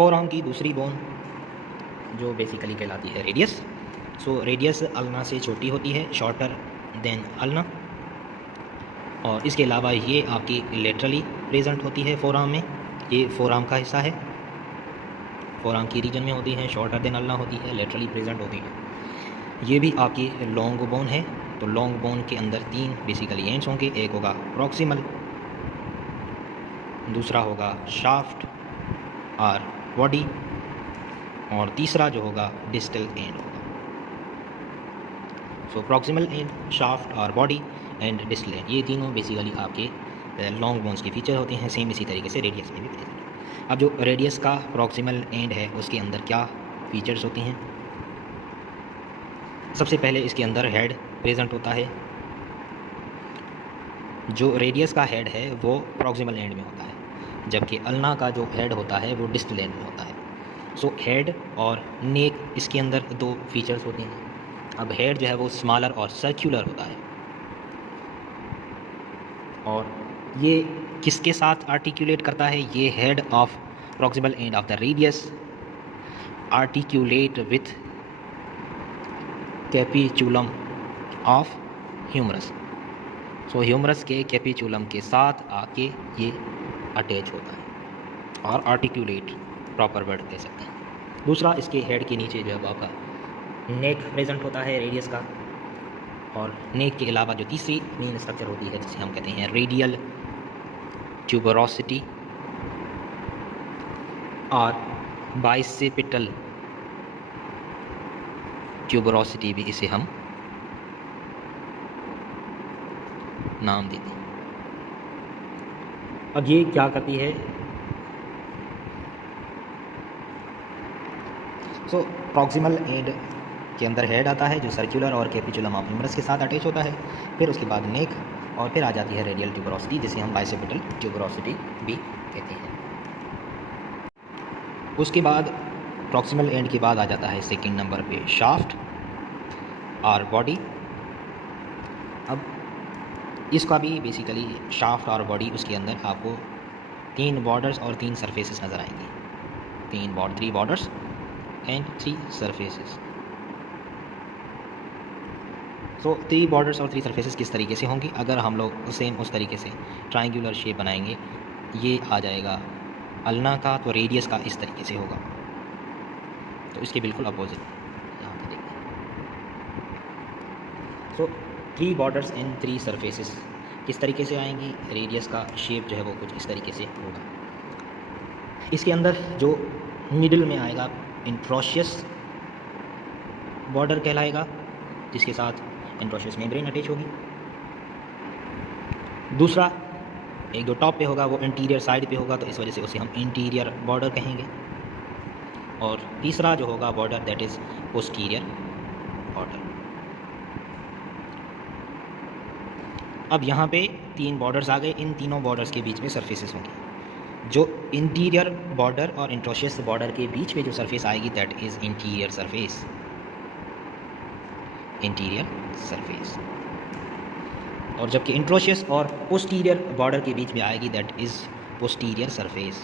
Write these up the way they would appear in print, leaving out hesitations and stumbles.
Four arm की दूसरी bone जो बेसिकली कहलाती है रेडियस। सो रेडियस अल्ना से छोटी होती है, शॉर्टर देन अल्ना। और इसके अलावा ये आपकी लेटरली प्रेजेंट होती है फोर आर्म में, ये फोर आर्म का हिस्सा है, फोर आर्म की रीजन में होती है, शॉर्टर देन अल्ना होती है, लेटरली प्रेजेंट होती है। ये भी आपकी लॉन्ग बोन है। तो लॉन्ग बोन के अंदर तीन बेसिकली एंड्स होंगे, एक होगा प्रॉक्सिमल, दूसरा होगा शाफ्ट और बॉडी, और तीसरा जो होगा डिस्टल एंड होगा। सो प्रॉक्सिमल एंड, शाफ्ट और बॉडी एंड डिस्टल एंड, ये तीनों बेसिकली आपके लॉन्ग बोन्स के फीचर होते हैं। सेम इसी तरीके से रेडियस में भी प्रेजेंट है। अब जो रेडियस का प्रॉक्सिमल एंड है उसके अंदर क्या फीचर्स होते हैं? सबसे पहले इसके अंदर हेड प्रेजेंट होता है। जो रेडियस का हेड है वो प्रॉक्सिमल एंड में होता है, जबकि अल्ना का जो हेड होता है वो डिस्टल एंड में होता है। सो हेड और नेक, इसके अंदर दो फीचर्स होते हैं। अब हेड जो है वो स्मॉलर और सर्कुलर होता है, और ये किसके साथ आर्टिकुलेट करता है? ये head of proximal end of the radius articulate with capitulum of humerus. So humerus के कैपिचुलम के साथ आके ये अटैच होता है, और आर्टिकुलेट प्रॉपर वर्ड कह सकते हैं। दूसरा, इसके हेड के नीचे जो है आपका नेक प्रेजेंट होता है रेडियस का, और नेक के अलावा जो तीसरी मेन स्ट्रक्चर होती है जिसे हम कहते हैं रेडियल ट्यूबरोसिटी और बाइसेपिटल ट्यूबरोसिटी भी इसे हम नाम देते हैं। अब ये क्या करती है? सो प्रॉक्सिमल एंड के अंदर हेड आता है जो सर्कुलर और कैपिचुलम ऑफ ह्यूमरस के साथ अटैच होता है, फिर उसके बाद नेक, और फिर आ जाती है रेडियल ट्यूबरोसिटी जिसे हम बाइसेपिटल ट्यूबरोसिटी भी कहते हैं। उसके बाद प्रॉक्सिमल एंड के बाद आ जाता है सेकंड नंबर पे शाफ्ट और बॉडी। अब इसका भी बेसिकली शाफ्ट और बॉडी, उसके अंदर आपको तीन बॉर्डर्स और तीन सरफेसेस नज़र आएंगे, three borders and three surfaces. So three borders और थ्री सरफेसेस किस तरीके से होंगी? अगर हम लोग सेम उस तरीके से ट्रायंगुलर शेप बनाएंगे, ये आ जाएगा अल्ना का, तो रेडियस का इस तरीके से होगा। तो इसके बिल्कुल अपोजिट यहाँ पर देखते हैं। So three borders and three surfaces किस तरीके से आएंगी? रेडियस का शेप जो है वो कुछ इस तरीके से होगा। इसके अंदर जो मिडिल में आएगा इंट्रोशियस बॉर्डर कहलाएगा, जिसके साथ इंट्रोशियस मेम्ब्रेन अटैच होगी। दूसरा, एक जो टॉप पे होगा वो इंटीरियर साइड पे होगा, तो इस वजह से उसे हम इंटीरियर बॉर्डर कहेंगे। और तीसरा जो होगा border, that is posterior border. अब यहाँ पे तीन बॉर्डर्स आ गए, इन तीनों बॉर्डर्स के बीच में सरफेसेस होंगी। जो इंटीरियर बॉर्डर और इंट्रोशियस बॉर्डर के बीच में जो सरफेस आएगी that is interior surface, interior surface. और जबकि इंट्रोशियस और पोस्टीरियर बॉर्डर के बीच में आएगी दैट इज़ पोस्टीरियर सरफेस।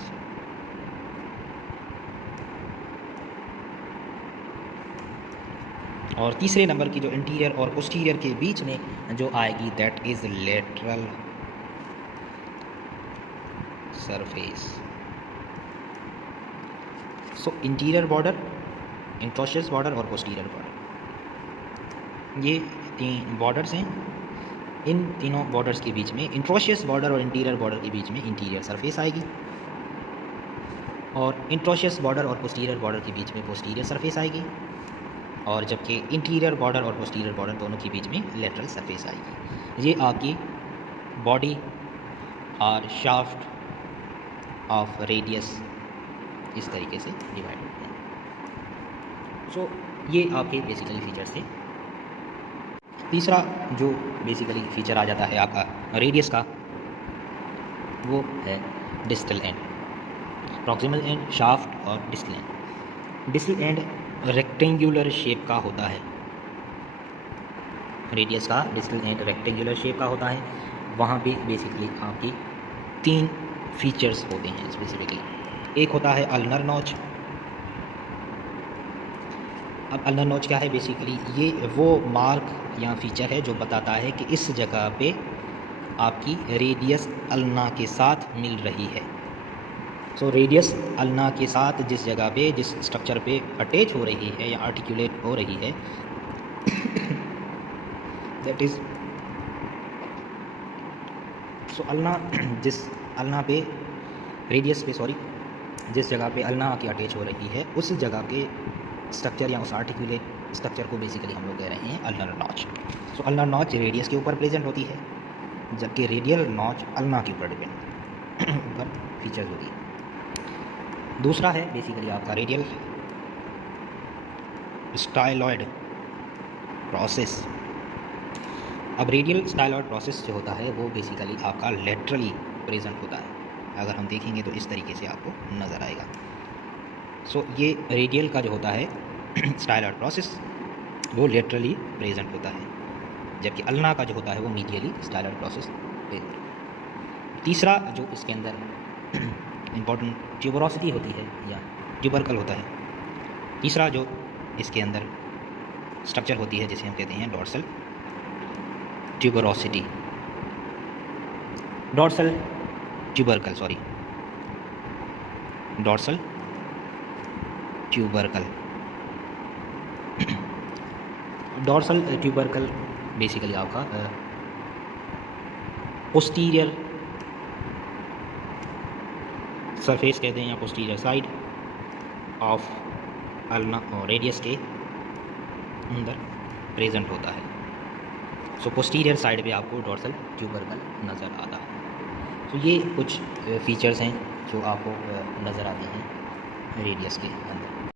और तीसरे नंबर की जो इंटीरियर और पोस्टीरियर के बीच में जो आएगी that is lateral surface. So interior border, interosseous border और पोस्टीरियर बॉर्डर, ये तीन बॉर्डर्स हैं। इन तीनों बॉर्डर्स के बीच में, इंट्रोशियस बॉर्डर और इंटीरियर बॉर्डर के बीच में इंटीरियर सरफेस आएगी, और इंट्रोशियस बॉर्डर और पोस्टीरियर बॉर्डर के बीच में पोस्टीरियर सरफेस आएगी, और जबकि इंटीरियर बॉर्डर और पोस्टीरियर बॉर्डर दोनों के बीच में लेटरल सरफेस आएगी। ये आपकी बॉडी और शाफ्ट ऑफ रेडियस इस तरीके से डिवाइड होते हैं। सो ये आपके बेसिकली फीचर्स थे। तीसरा जो बेसिकली फीचर आ जाता है आपका रेडियस का, वो है distal end, proximal end, shaft और distal end. Distal end rectangular shape का होता है, रेडियस का डिस्टल एंड रेक्टेंगुलर शेप का होता है। वहाँ पे बेसिकली आपकी तीन फीचर्स होते हैं स्पेसिफिकली। एक होता है अल्नर नॉच। अब अल्नर नॉच क्या है? बेसिकली ये वो मार्क या फीचर है जो बताता है कि इस जगह पे आपकी रेडियस अल्ना के साथ मिल रही है। सो रेडियस अल्ना के साथ जिस जगह पे, जिस स्ट्रक्चर पे अटैच हो रही है या आर्टिकुलेट हो रही है, दैट इज़, सो अल्ना जिस अल्ना पे रेडियस पे, सॉरी, जिस जगह पे अल्ना की अटैच हो रही है उस जगह के स्ट्रक्चर या उस आर्टिकुलेट स्ट्रक्चर को बेसिकली हम लोग कह रहे हैं अल्नर नॉच। सो अल्नर नॉच रेडियस के ऊपर प्रेजेंट होती है, जबकि रेडियल नॉच अल्ना के ऊपर डिपेंड ऊपर फीचर्स होती है। दूसरा है बेसिकली आपका रेडियल स्टाइलॉयड प्रोसेस। अब रेडियल स्टाइलॉयड प्रोसेस जो होता है वो बेसिकली आपका लेटरली प्रेजेंट होता है। अगर हम देखेंगे तो इस तरीके से आपको नज़र आएगा। सो ये रेडियल का जो होता है स्टाइलॉयड प्रोसेस वो लेटरली प्रेजेंट होता है, जबकि अल्ना का जो होता है वो मीडियली स्टाइलॉयड प्रोसेस। तीसरा जो इसके अंदर इम्पॉर्टेंट ट्यूबरोसिटी होती है या ट्यूबरकल होता है। तीसरा जो इसके अंदर स्ट्रक्चर होती है जिसे हम कहते हैं dorsal tuberosity, dorsal tubercle, sorry, dorsal tubercle. Dorsal tubercle basically आपका पोस्टीरियर सरफेस कहते हैं या पोस्टीरियर साइड ऑफ अल्ना और रेडियस के अंदर प्रेजेंट होता है। सो पोस्टीरियर साइड पे आपको डॉर्सल ट्यूबरकल नज़र आता है। तो ये कुछ फीचर्स हैं जो आपको नज़र आते हैं रेडियस के अंदर।